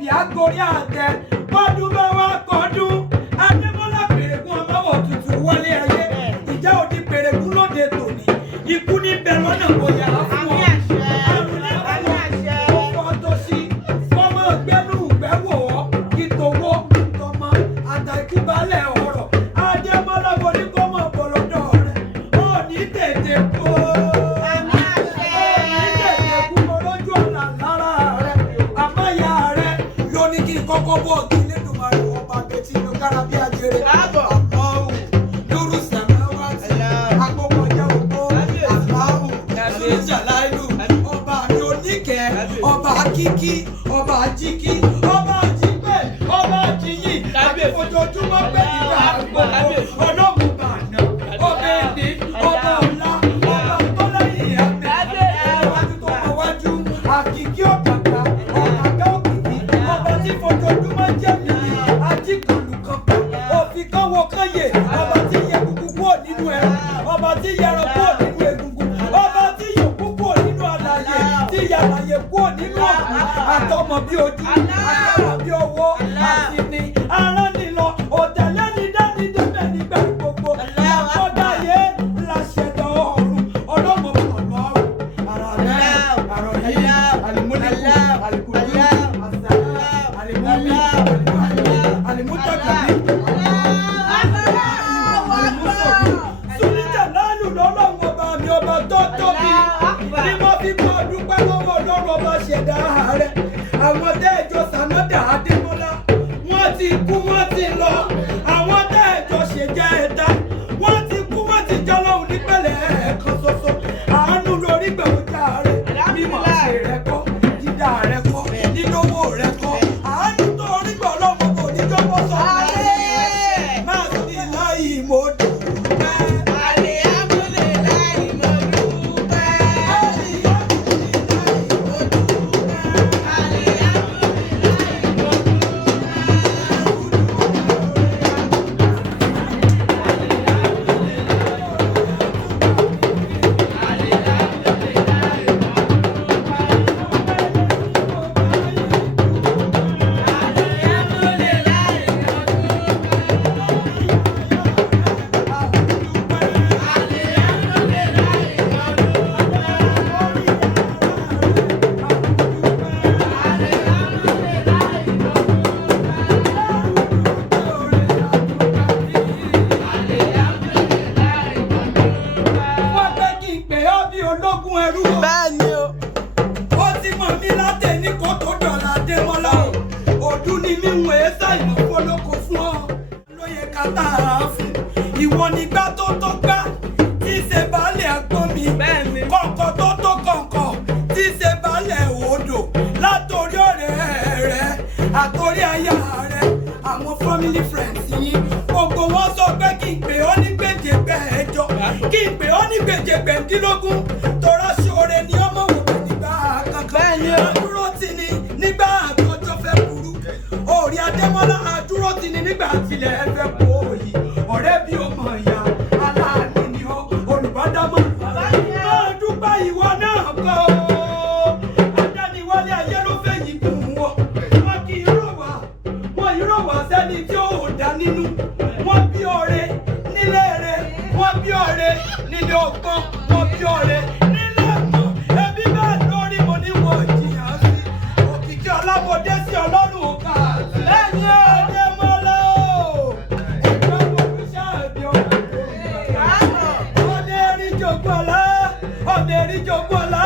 òbí àgórí àtẹ kọ́dún bá wá kọ́dún Adémọ́lá pèrègùn ọmọwọ̀ tuntun wọlé ayé ìjà òdi pèrègùn lóde tòní ikú ní bẹ lọ́nà bóyá fún ọ àrùn lẹ́kọ̀ọ́ ọkọ̀ tó sí fọmọ gbẹ́nu gbẹ́wò ọ́ ìtòwó tọmọ àtàkùbalẹ̀ ọ̀rọ̀ Adémọ́lá mo ní kó mọ̀ bọ̀lọ́dọ̀ rẹ̀ ó ní tètè kó. Kọ́kọ́ bọ̀ kí Elédùmarè ọba bẹ̀tì inú kára bí ajere. Àmọ́hùn lóru sàmáwá tí agbọ́kọjá ògbó àmọ́hùn lóríjà láìlú ọba mi oníkẹ́ ọba kíkí ọba jíkí ọba jígbẹ́ ọba jíyìn àbí fojoojúmọ́ pé nígbà àgbọ̀ ọlọ́run bàánà ọba ẹni ọba ọ̀la ọba tó lẹ́yìn àmì ìwájú tó mọ wájú àkìkí ọ̀kàkà ọ̀kàkà òkìkí ọba tí fojoojúmọ́ jẹ́ mi ajíkàlù kan òfin kan wo kan yè ọba tí yẹ kúkú kúrò nínú ẹran ọba tí yẹran kúrò nínú egungun ọba tí yòókù kúrò nínú àlàyé tí yàlàyé kúrò nínú ọ̀gbìn àtọmọ bí ojú àtọmọ bí owó àti ní aránilọ òtẹ̀lẹ́ ní dání débẹ̀ nígbà gbogbo àkọ́dáyé làṣẹ̀dọ̀ ọ̀run ọlọ́mọ ọlọ́run àràlẹ́ àròyé àlùmọ́lẹ́kù àlùkùdù àwọn tẹ́ẹ̀jọ sànádà Adémọ́lá wọ́n ti kú wọ́n ti lọ àwọn tẹ́ẹ̀jọ ṣèjẹ́ ẹ̀dá wọ́n ti kú wọ́n ti jọ lọ́hùn nípẹ̀lẹ̀ ẹ̀ẹ̀kan ṣoṣo àánú lórí gbẹ̀wòjà rẹ̀ mímọ̀ ṣe rẹ̀ kọ́ dídá rẹ̀ kọ́ nílówó rẹ̀ kọ́ àánú tó orí gbọ̀ lọ́mọ kò ní jọ́pọ̀ sọ̀rọ̀ máa sọ ní láyé mo dùn. Bẹ́ẹ̀ni o. Ó ti mọ̀ mí látẹ̀ ní kó tó dọ̀la Adémọ́lá o. Òdú ni mí wọ̀n ẹ́ sáìnà fọlọ́kọ fún ọ. Lóye kátà ààfin. Ìwọ nígbà tó tó gbá. Tí ṣe baálẹ̀ àgbọ̀n mi. Bẹ́ẹ̀ni. Kọ̀ǹkọ̀ tó tó kọ̀ǹkọ̀. Tí ṣe baálẹ̀ odò. Látòrí ọ̀rẹ́ rẹ̀. Àtòrí aya rẹ̀. Àwọn family friends yín. Gbogbo wọn sọ pé kí n pè ọ́ ní gbèjègbèjọ. Kí n pè ọ́ ní gbèjègbèdínlógún. Torá ṣoore ni ọmọ wò pé nígbà kankan. Àdúró ti ni nígbà àtọ́jọ́ fẹ́ burú. Orí Adémọ́lá àdúró ti ni nígbà tilẹ̀ fẹ́ kó òyì. Ọ̀rẹ́ bí ọmọ ìyá aláàánú ni ó olùbádámọ̀. Máa dúpẹ́ ìwọ náà kọ́ o. Adániwálé ayé ló fẹ́ yìí kùn wọ́n. Wọ́n kì í rọ̀ wá. Wọ́n yìí rọ̀ wá sẹ́ni tí ó dá nínú. Wọ́n bí ọ̀rẹ́ nílé rẹ̀. Wọ́n bí ọ̀rẹ́ nílé ọgbọ́n. Wọ́n bí ọ̀rẹ́ alábọ̀dé sí ọlọ́run ọ̀ka lẹ́yìn Adémọ́lá o. Ìjọba òrìṣà ẹ̀bí ọ̀dẹ eríjogún ọ̀la ọ̀dẹ eríjogún ọ̀la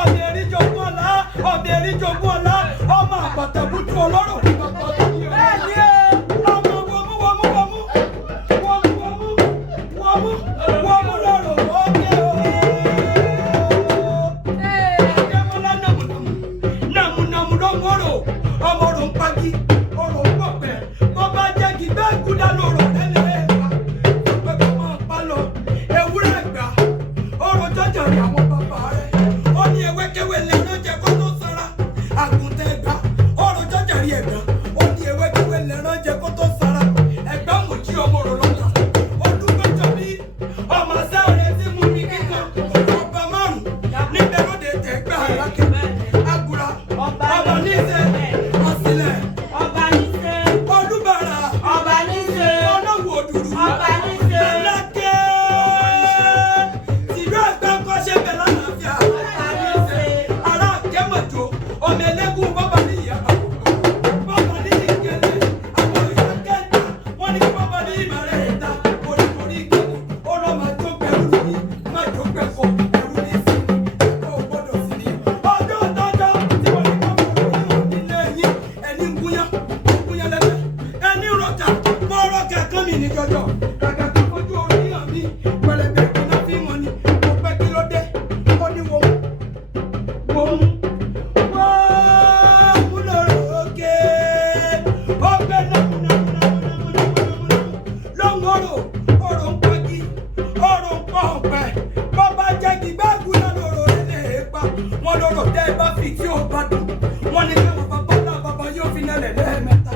ọ̀dẹ eríjogún ọ̀la ọ̀dẹ eríjogún ọ̀la ọmọ àpàtàkùtù ọlọ́run ní bàbá tó yẹ. Lẹ́yìn ọmọ wọmú wọmú wọmú wọmú wọmú wọmú wọmú lọ́rùn ọ̀kẹ́ o. Adémọ́lá nàmúnàmú lọ́wọ́rọ̀ ọmọ rò ń pagi ọ̀rọ̀ ń pọ̀pẹ̀ bó bá jẹ́ kí bẹ́ẹ̀ kúdà lọ́rọ̀ lẹ́lẹ́ẹ̀ka pé kó máa pa lọ ewúrẹ́ gbà ọ̀rọ̀ jọjọ rí àwọn bàbá rẹ̀ ó ní ewékewé lẹ́rán jẹ kó tó sanra àgùntàn ẹ̀gbá ọ̀rọ̀ jọjọ rí ẹ̀gbá ó ní ewékewé lẹ́rán jẹ kó tó sanra ẹ̀gbá mú jí ọmọ rò lọ́kà ó dúpẹ́ jọ bí ọmọ sáré tí mú mi kíkan ọba márùn-ún níbẹ̀ lóde tẹ̀ gbà lákẹ́ àgùrà ọba níṣẹ́ ọ̀sílẹ̀. ọgbẹ́ lọ́ngọ́rọ̀ ọ̀rọ̀ ń pagi ọ̀rọ̀ ń pọ̀ ọ̀pẹ bọ́bá jẹ́gi gbẹ́gù náà lọ́rọ̀ rẹ̀ pa wọn lọ́rọ̀ tẹ́ ẹ bá fi tí ó bá dùn wọn ní káwọn bàbá yóò fi nálẹ̀ lẹ́ẹ̀mẹ́ta